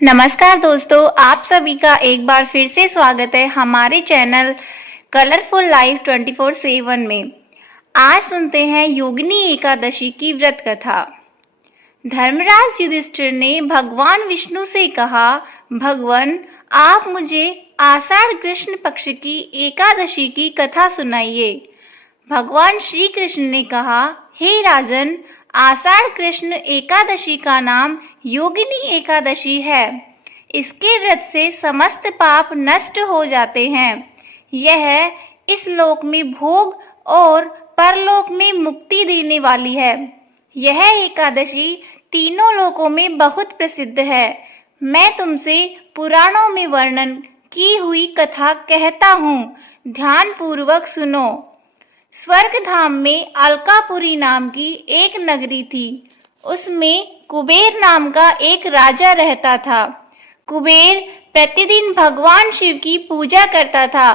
नमस्कार दोस्तों, आप सभी का एक बार फिर से स्वागत है हमारे चैनल कलरफुल लाइफ 24/7 में। आज सुनते हैं योगिनी एकादशी की व्रत कथा। धर्मराज युधिष्ठिर ने भगवान विष्णु से कहा, भगवान आप मुझे आषाढ़ कृष्ण पक्ष की एकादशी की कथा सुनाइए। भगवान श्री कृष्ण ने कहा, हे राजन, आषाढ़ कृष्ण एकादशी का नाम योगिनी एकादशी है। इसके व्रत से समस्त पाप नष्ट हो जाते हैं। यह इस लोक में भोग और परलोक में मुक्ति देने वाली है। यह एकादशी तीनों लोकों में बहुत प्रसिद्ध है। मैं तुमसे पुराणों में वर्णन की हुई कथा कहता हूँ, ध्यान पूर्वक सुनो। स्वर्ग धाम में अलकापुरी नाम की एक नगरी थी। उसमें कुबेर नाम का एक राजा रहता था। कुबेर प्रतिदिन भगवान शिव की पूजा करता था।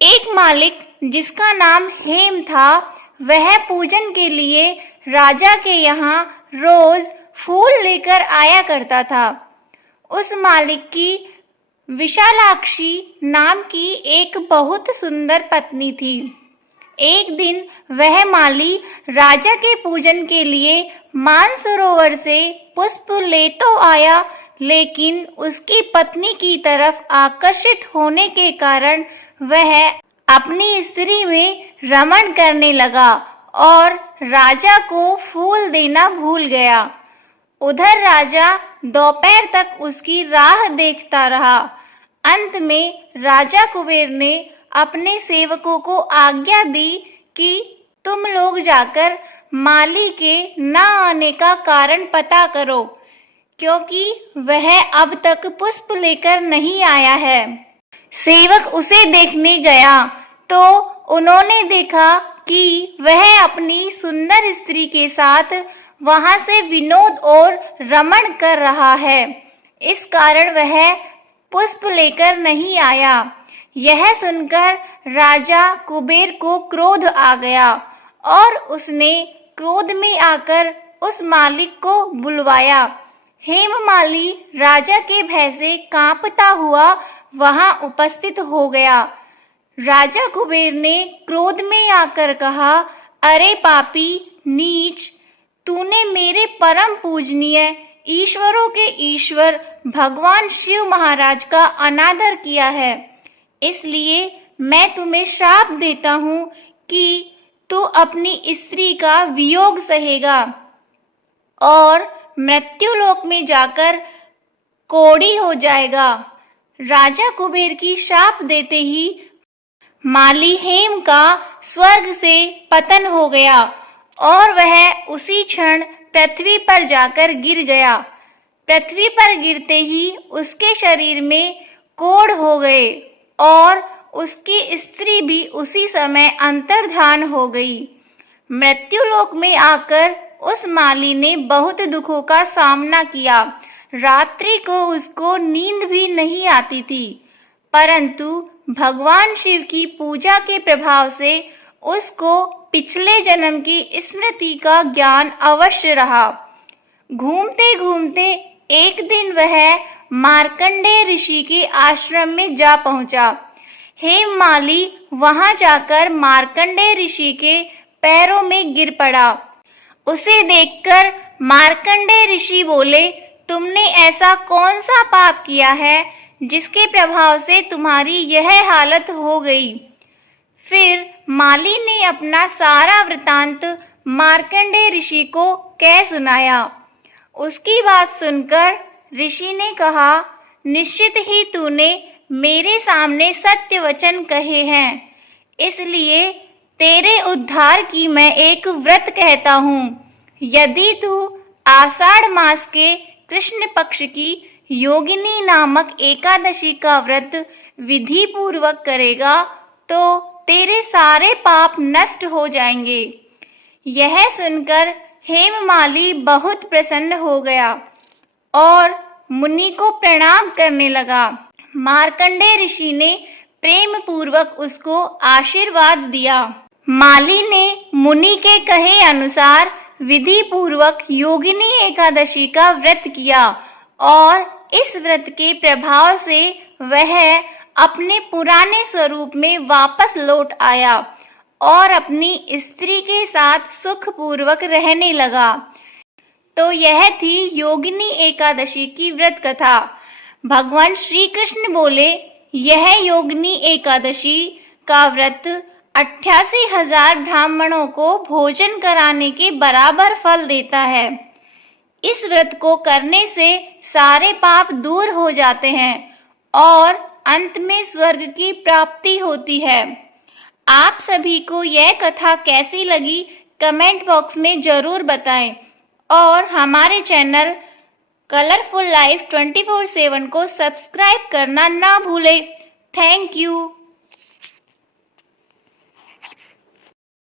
एक मालिक जिसका नाम हेम था, वह पूजन के लिए राजा के यहाँ रोज फूल लेकर आया करता था। उस मालिक की विशालाक्षी नाम की एक बहुत सुंदर पत्नी थी। एक दिन वह माली राजा के पूजन के लिए मानसरोवर से पुष्प ले तो आया, लेकिन उसकी पत्नी की तरफ आकर्षित होने के कारण वह अपनी स्त्री में रमण करने लगा और राजा को फूल देना भूल गया। उधर राजा दोपहर तक उसकी राह देखता रहा। अंत में राजा कुबेर ने अपने सेवकों को आज्ञा दी कि तुम लोग जाकर माली के न आने का कारण पता करो, क्योंकि वह अब तक पुष्प लेकर नहीं आया है। सेवक उसे देखने गया तो उन्होंने देखा कि वह अपनी सुंदर स्त्री के साथ वहां से विनोद और रमण कर रहा है। इस कारण वह पुष्प लेकर नहीं आया। यह सुनकर राजा कुबेर को क्रोध आ गया और उसने क्रोध में आकर उस मालिक को बुलवाया। हेममाली राजा के भय से कांपता हुआ वहां उपस्थित हो गया। राजा कुबेर ने क्रोध में आकर कहा, अरे पापी नीच, तूने मेरे परम पूजनीय ईश्वरों के ईश्वर भगवान शिव महाराज का अनादर किया है। इसलिए मैं तुम्हें श्राप देता हूँ कि तू अपनी स्त्री का वियोग सहेगा और मृत्युलोक में जाकर कोढ़ी हो जाएगा। राजा कुबेर की श्राप देते ही माली हेम का स्वर्ग से पतन हो गया और वह उसी क्षण पृथ्वी पर जाकर गिर गया। पृथ्वी पर गिरते ही उसके शरीर में कोढ़ हो गए और उसकी स्त्री भी उसी समय अंतर्धान हो गई। मृत्युलोक में आकर उस माली ने बहुत दुखों का सामना किया। रात्रि को उसको नींद भी नहीं आती थी, परंतु भगवान शिव की पूजा के प्रभाव से उसको पिछले जन्म की स्मृति का ज्ञान अवश्य रहा। घूमते घूमते एक दिन वह मार्कंडेय ऋषि के आश्रम में जा पहुंचा। हेममाली वहां जाकर मार्कंडेय ऋषि के पैरों में गिर पड़ा। उसे देखकर मार्कंडेय ऋषि बोले, तुमने ऐसा कौन सा पाप किया है जिसके प्रभाव से तुम्हारी यह हालत हो गई। फिर माली ने अपना सारा वृतांत मार्कंडेय ऋषि को कह सुनाया। उसकी बात सुनकर ऋषि ने कहा, निश्चित ही तूने मेरे सामने सत्य वचन कहे हैं, इसलिए तेरे उद्धार की मैं एक व्रत कहता हूँ। यदि तू आषाढ़ मास के कृष्ण पक्ष की योगिनी नामक एकादशी का व्रत विधि पूर्वक करेगा तो तेरे सारे पाप नष्ट हो जाएंगे। यह सुनकर हेममाली बहुत प्रसन्न हो गया और मुनि को प्रणाम करने लगा। मार्कंडेय ऋषि ने प्रेम पूर्वक उसको आशीर्वाद दिया। माली ने मुनि के कहे अनुसार विधि पूर्वक योगिनी एकादशी का व्रत किया और इस व्रत के प्रभाव से वह अपने पुराने स्वरूप में वापस लौट आया और अपनी स्त्री के साथ सुखपूर्वक रहने लगा। तो यह थी योगिनी एकादशी की व्रत कथा। भगवान श्री कृष्ण बोले, यह योगिनी एकादशी का व्रत 88,000 ब्राह्मणों को भोजन कराने के बराबर फल देता है। इस व्रत को करने से सारे पाप दूर हो जाते हैं और अंत में स्वर्ग की प्राप्ति होती है। आप सभी को यह कथा कैसी लगी कमेंट बॉक्स में जरूर बताएं और हमारे चैनल कलरफुल लाइफ 24/7 को सब्सक्राइब करना ना भूलें। Thank you.